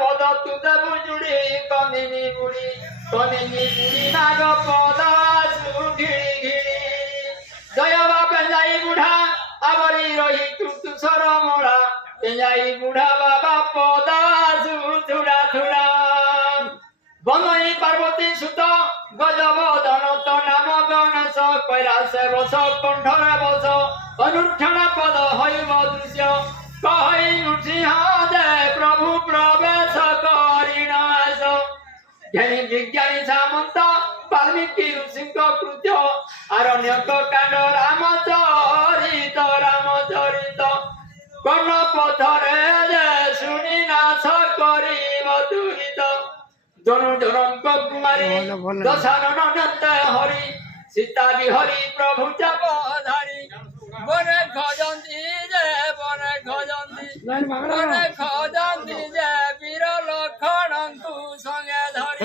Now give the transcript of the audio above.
পদ তুতে বুজুড়ি কমিনি বুড়ি নাগ পদ ঘিড়ি ঘিড়ি জয় বাপে যাই বুড়া আবরি রহি তু সরমড়া যাই বুড়া বাবা পদ থুড়া থুড়া বনই পার্বতী সুত গজবদন তো নাম গণেশ কৈলাসে বস কণ্ঠরে বস অনুক্ষণ পদ হইব দৃশ্য কহই নৃসিংহ দে প্রভু প্রবেশ করিণাস জ্ঞানী বিজ্ঞানী সামন্ত বাল্মীকি ঋষিଙ୍କ কৃত্য আরণ্যক কাণ্ড রামচরিত কর্ণ পথরে শুনি নাশ করিব দুরিত জনু জনক কুমারী দশানন নন্দ হরি সীতা বিহরি প্রভু চাপধারী বনে খজন্তি যে বীর লক্ষণଙ୍କୁ সঙ্গে ধরি